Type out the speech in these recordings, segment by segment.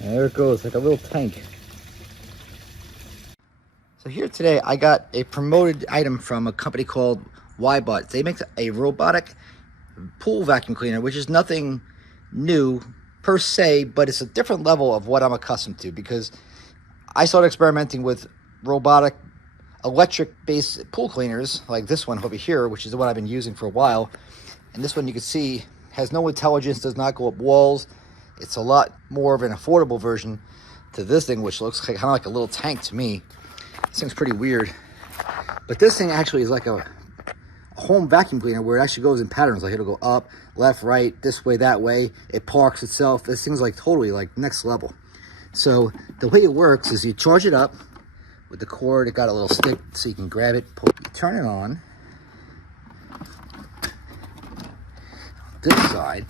There it goes, like a little tank. So here today, I got a promoted item from a company called Wybot. They make a robotic pool vacuum cleaner, which is nothing new per se, but it's a different level of what I'm accustomed to, because I started experimenting with robotic electric-based pool cleaners like this one over here, which is the one I've been using for a while. And this one, you can see, has no intelligence, does not go up walls. It's a lot more of an affordable version to this thing, which looks kind of like a little tank to me. This thing's pretty weird. But this thing actually is like a home vacuum cleaner where it actually goes in patterns. Like it'll go up, left, right, this way, that way. It parks itself. This thing's like totally like next level. So the way it works is you charge it up with the cord. It got a little stick so you can grab it, turn it on. This side,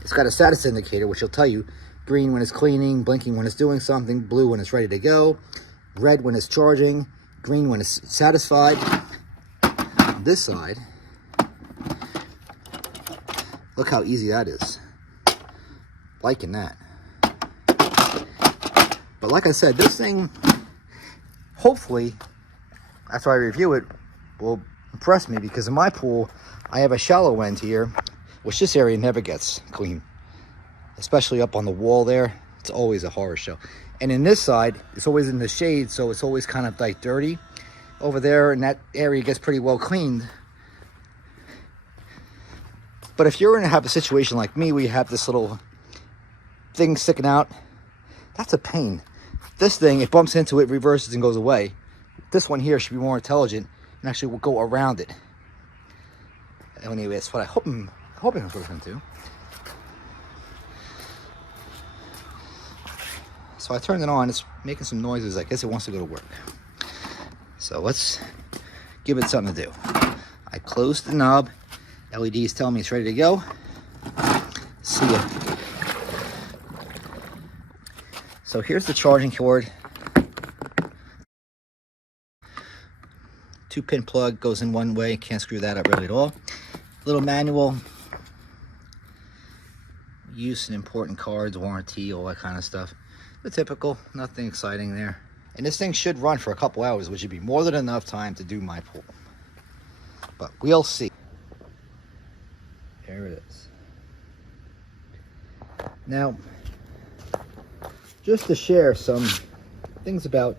it's got a status indicator, which will tell you green when it's cleaning, blinking when it's doing something, blue when it's ready to go, red when it's charging, green when it's satisfied. On this side, look how easy that is. Liking that. But like I said, this thing, hopefully, after I review it, will impress me, because in my pool, I have a shallow end here, which this area never gets clean. Especially up on the wall there, it's always a horror show. And in this side, it's always in the shade, so it's always kind of like dirty. Over there, and that area gets pretty well cleaned. But if you're going to have a situation like me, where you have this little thing sticking out, that's a pain. This thing, it bumps into it, reverses, and goes away. This one here should be more intelligent and actually will go around it. Anyway, that's what I hope I'm going to do. So I turned it on. It's making some noises. I guess it wants to go to work. So let's give it something to do. I closed the knob. LED is telling me it's ready to go. See ya. So here's the charging cord. 2-pin plug goes in one way. Can't screw that up really at all. Little manual. Use and important cards, warranty, all that kind of stuff. The typical, nothing exciting there. And this thing should run for a couple hours, which would be more than enough time to do my pool. But we'll see. There it is. Now, just to share some things about,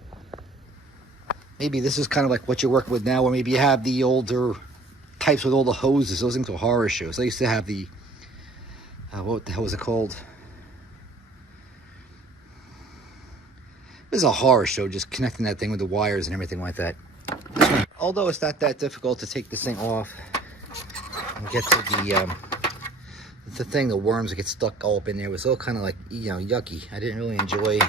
maybe this is kind of like what you're working with now, or maybe you have the older types with all the hoses. Those things are horror shows. I used to have the, what the hell was it called? It was a horror show, just connecting that thing with the wires and everything like that. Although it's not that difficult to take this thing off and get to the thing, the worms that get stuck all up in there. It was all kind of like, you know, yucky. I didn't really enjoy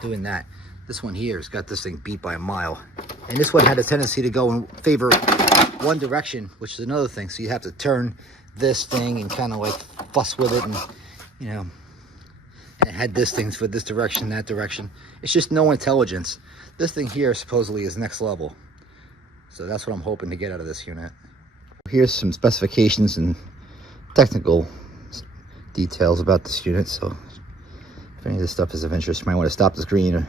doing that. This one here has got this thing beat by a mile. And this one had a tendency to go in favor one direction, which is another thing. So you have to turn this thing and kind of like fuss with it, and, you know, and it had this thing for this direction, that direction. It's just no intelligence. This thing here supposedly is next level. So that's what I'm hoping to get out of this unit. Here's some specifications and technical details about this unit. So if any of this stuff is of interest, you might want to stop the screen or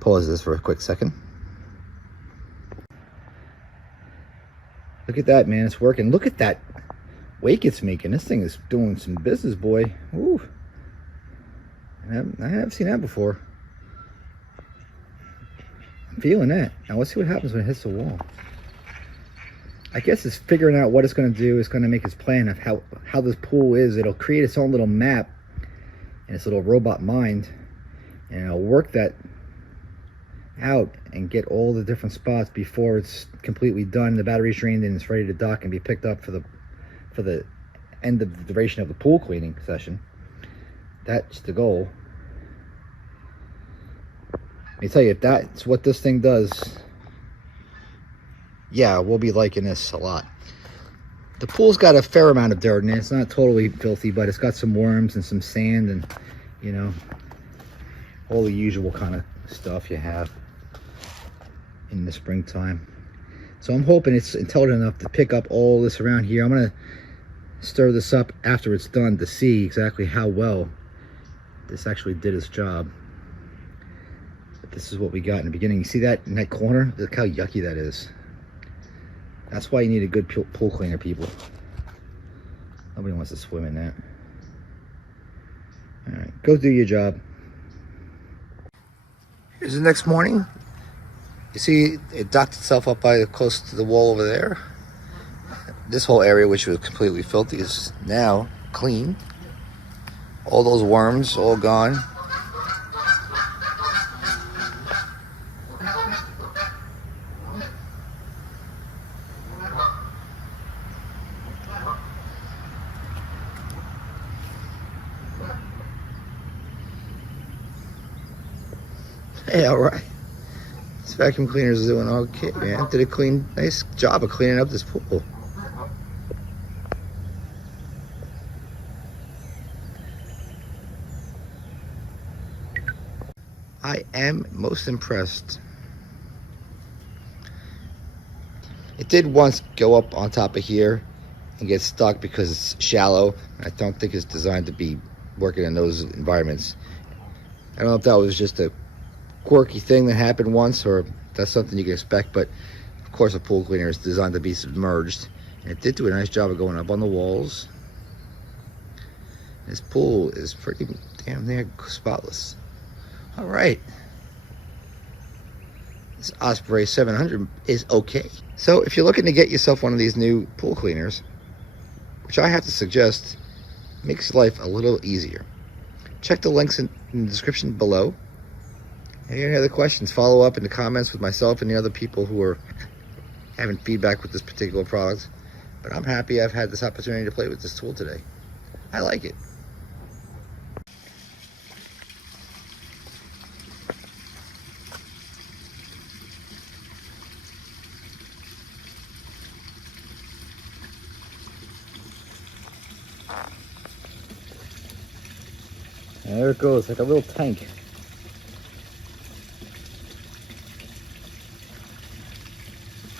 pause this for a quick second. Look at that, man. It's working. Look at that wake it's making. This thing is doing some business, boy. Ooh. I haven't seen that before. I'm feeling that. Now let's see what happens when it hits the wall. I guess it's figuring out what it's going to do. It's going to make its plan of how this pool is. It'll create its own little map in its little robot mind, and it'll work that out and get all the different spots before it's completely done. The battery's drained and it's ready to dock and be picked up for the end of the duration of the pool cleaning session. That's the goal. Let me tell you, if that's what this thing does, yeah, we'll be liking this a lot. The pool's got a fair amount of dirt in it. It's not totally filthy, but it's got some worms and some sand and, you know, all the usual kind of stuff you have in the springtime. So I'm hoping it's intelligent enough to pick up all this around here. I'm going to stir this up after it's done to see exactly how well this actually did its job. But this is what we got in the beginning. You see that in that corner? Look how yucky that is. That's why you need a good pool cleaner, people. Nobody wants to swim in that. All right, go do your job. Here's the next morning. You see it docked itself up by close to the wall over there. This whole area, which was completely filthy, is now clean. All those worms all gone. Hey, all right. This vacuum cleaner is doing okay, man. Did a nice job of cleaning up this pool. I am most impressed. It did once go up on top of here and get stuck because it's shallow. I don't think it's designed to be working in those environments. I don't know if that was just a quirky thing that happened once or that's something you can expect, but of course a pool cleaner is designed to be submerged. And it did do a nice job of going up on the walls. This pool is pretty damn near spotless. All right, this Osprey 700 is okay. So if you're looking to get yourself one of these new pool cleaners, which I have to suggest makes life a little easier, check the links in the description below. If you have any other questions, follow up in the comments with myself and the other people who are having feedback with this particular product. But I'm happy I've had this opportunity to play with this tool today. I like it. And there it goes, like a little tank.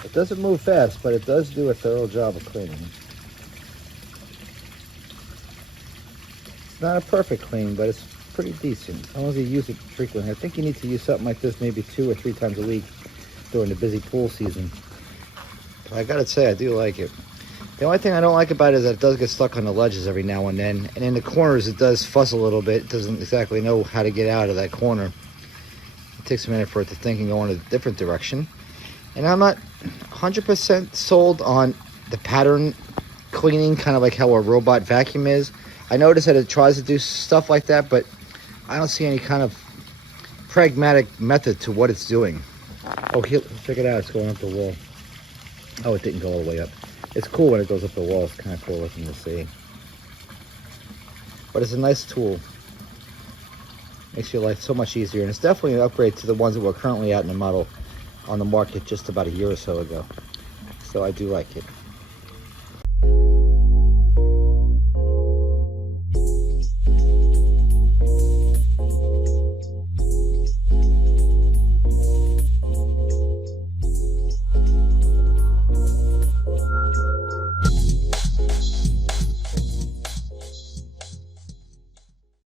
It doesn't move fast, but it does do a thorough job of cleaning. It's not a perfect clean, but it's pretty decent, as long as you use it frequently. I think you need to use something like this maybe 2 or 3 times a week during the busy pool season. But I gotta say, I do like it. The only thing I don't like about it is that it does get stuck on the ledges every now and then. And in the corners, it does fuss a little bit. It doesn't exactly know how to get out of that corner. It takes a minute for it to think and go in a different direction. And I'm not 100% sold on the pattern cleaning, kind of like how a robot vacuum is. I notice that it tries to do stuff like that, but I don't see any kind of pragmatic method to what it's doing. Oh, check it out. It's going up the wall. Oh, it didn't go all the way up. It's cool when it goes up the wall. It's kind of cool looking to see. But it's a nice tool. Makes your life so much easier. And it's definitely an upgrade to the ones that were currently out in the model on the market just about a year or so ago. So I do like it.